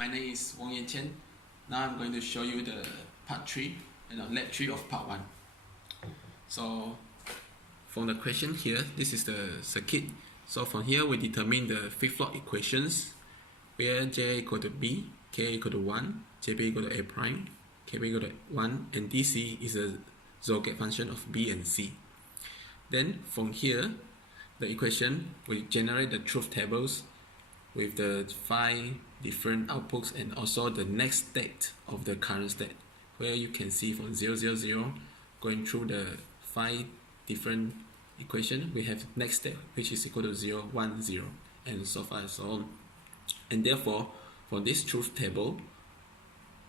my name is Wong Yan Chen. Now I'm going to show you the part 3, lab 3 of part 1. So from the question here, this is the circuit. So from here we determine the flip-flop equations where J equal to B, K equal to 1, JB equal to A prime, KB equal to 1, and DC is a Zolgate function of B and C. Then from here, the equation we generate the truth tables with the 5 different outputs and also the next state of the current state, where you can see from 0, 0, 0 going through the 5 different equations, we have next step which is equal to 0, 1, 0, and so far and so on. And therefore, for this truth table,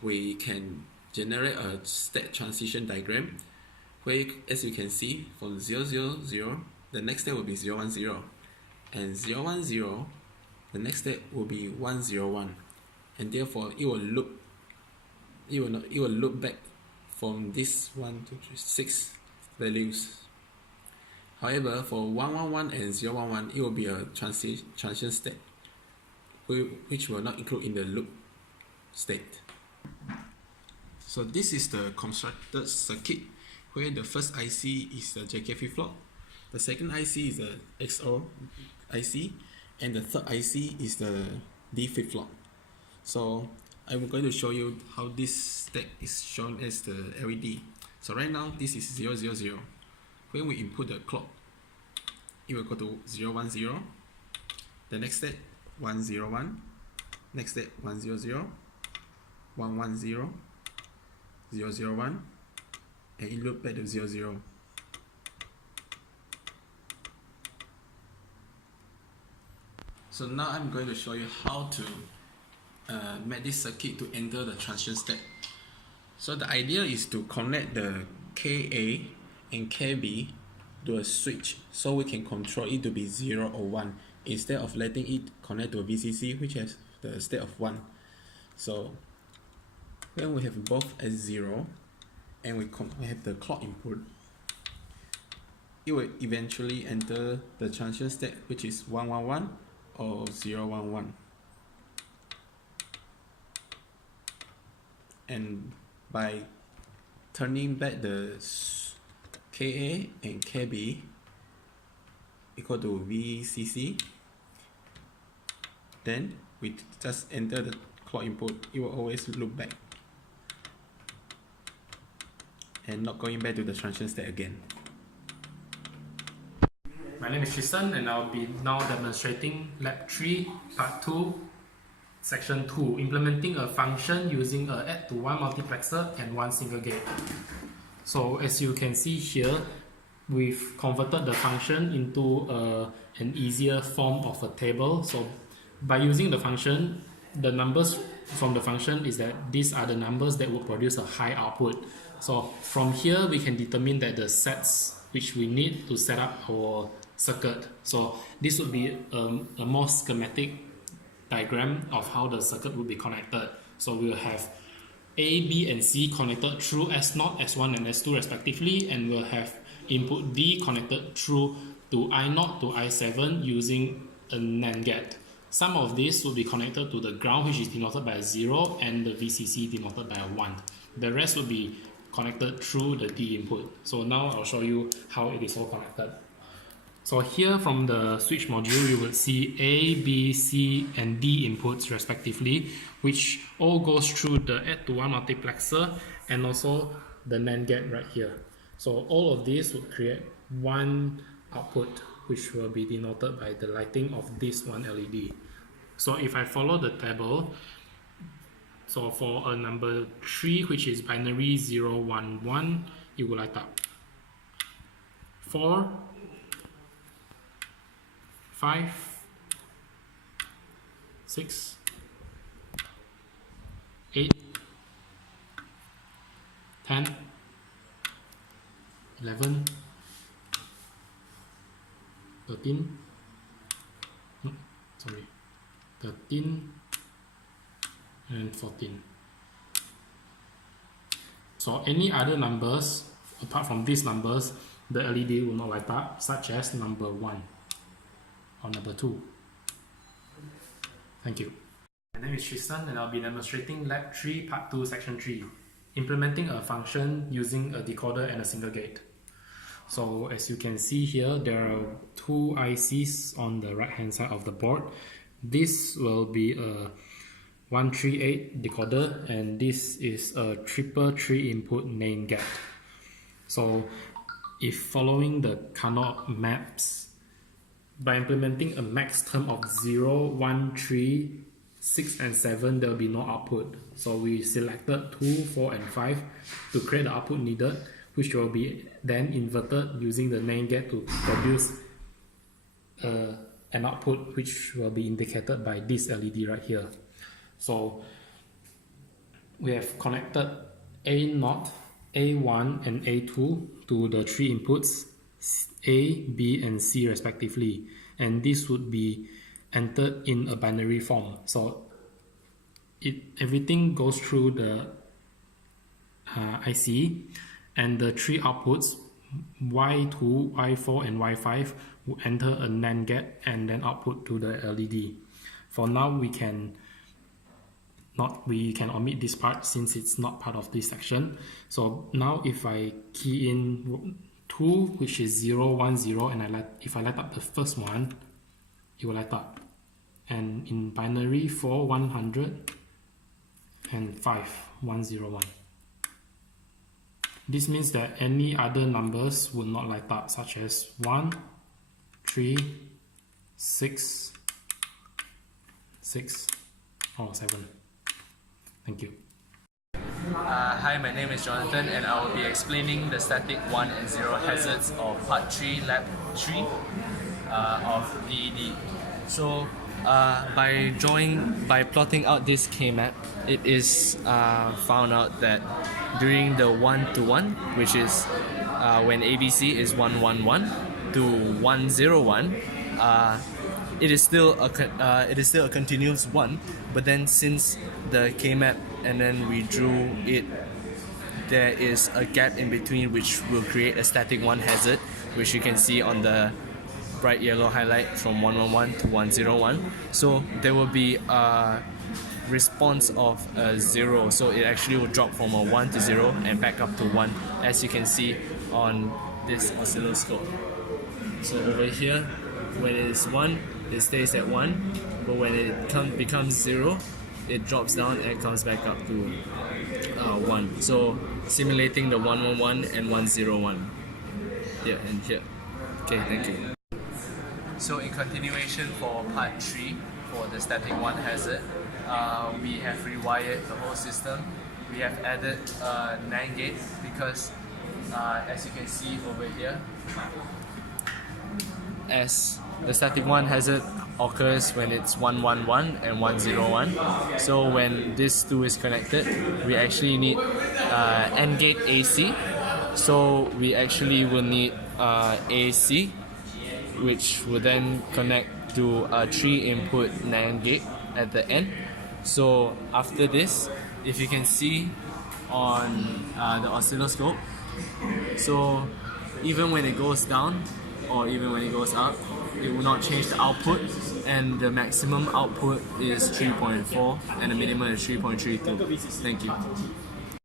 we can generate a state transition diagram where, as you can see, from 0, 0, 0, the next step will be 0, 1, 0, and 0, 1, 0, the next step will be 1, 0, 1, and therefore it will loop back from this 1, 2, 3, 6 values. However, for 1, 1, 1 and 0, 1, 1, it will be a transition state which will not include in the loop state. So this is the constructed circuit where the first IC is the JK flip-flop, the second IC is the XOR IC, and the third IC is the D flip-flop. So I'm going to show you how this stack is shown as the LED. So right now this is 0, 0, 0. When we input the clock, it will go to 0, 1, 0. The next step 1, 0, 1. Next step 1, 0, 0. 1, 1, 0. 0, 0, 1. And it loop back to 0, 0. So now I'm going to show you how to make this circuit to enter the transition step. So the idea is to connect the KA and KB to a switch so we can control it to be 0 or 1 instead of letting it connect to a VCC which has the state of 1. So when we have both as 0 and we have the clock input, it will eventually enter the transition state which is 1, 1, 1 or 0, 1, 1. And by turning back the KA and KB equal to VCC, then we just enter the clock input, it will always loop back and not going back to the transition state again. My name is Tristan and I'll be now demonstrating Lab 3, Part 2, Section 2, implementing a function using a add to 1 multiplexer and 1 single gate. So as you can see here, we've converted the function into an easier form of a table. So by using the function, the numbers from the function is that these are the numbers that will produce a high output. So from here we can determine that the sets which we need to set up our circuit. So this would be a more schematic diagram of how the circuit would be connected. So we'll have A, B, and C connected through S0, S1, and S2 respectively, and we'll have input D connected through to I0 to I7 using a NAND gate. Some of this will be connected to the ground, which is denoted by a 0, and the VCC denoted by a 1. The rest will be connected through the D input. So now I'll show you how it is all connected. So here from the switch module, you will see A, B, C, and D inputs respectively, which all goes through the add to 1 multiplexer and also the NAND gate right here. So all of these will create one output, which will be denoted by the lighting of this one LED. So if I follow the table, so for a number 3, which is binary 0, 1, 1, it will light up. 4, 5, 6, 8, 10, 11, 13, no, sorry, 13, and 14. So any other numbers apart from these numbers, the LED will not light up, such as number 1 or number 2. Thank you. My name is Tristan and I'll be demonstrating Lab 3 Part 2 Section 3, implementing a function using a decoder and a single gate. So as you can see here, there are two ICs on the right hand side of the board. This will be a 138 decoder and this is a triple 3 input NAND gate. So if following the Carnot maps, by implementing a max term of 0, 1, 3, 6 and 7, there will be no output. So we selected 2, 4 and 5 to create the output needed, which will be then inverted using the NAND gate to produce an output which will be indicated by this LED right here. So we have connected A0, A1 and A2 to the three inputs A, B and C respectively, and this would be entered in a binary form. So everything goes through the IC, and the three outputs Y2, Y4 and Y5 will enter a NAND gate and then output to the LED. For now we can omit this part since it's not part of this section. So now if I key in 2, which is 0, 1, 0, and if I light up the first one, it will light up. And in binary 4, 100 and 5, 101. This means that any other numbers would not light up, such as 1, 3, 6, 6 or 7. Thank you. Hi, my name is Jonathan and I will be explaining the static 1 and 0 hazards of Part 3, Lab 3 of EED. So by plotting out this K-map, it is found out that during the 1-to-1, which is when ABC is 111 to 101, it is still a continuous 1, but then since the K-map and then we drew it, there is a gap in between which will create a static 1 hazard, which you can see on the bright yellow highlight from 111 to 101. So there will be a response of a 0, so it actually will drop from a 1 to 0 and back up to 1, as you can see on this oscilloscope. So over here, when it is 1, it stays at 1, but when it becomes 0, it drops down and comes back up to 1. So simulating the 111 and 101 here and here. Okay, thank you. So in continuation for Part 3, for the static 1 hazard, we have rewired the whole system. We have added a NAND gate because as you can see over here, as the static 1 hazard occurs when it's 111 and 101. So when this two is connected, we actually need AND gate AC. So we actually will need AC, which will then connect to a 3-input NAND gate at the end. So after this, if you can see on the oscilloscope, so even when it goes down or even when it goes up, it will not change the output, and the maximum output is 3.4 and the minimum is 3.32. Thank you.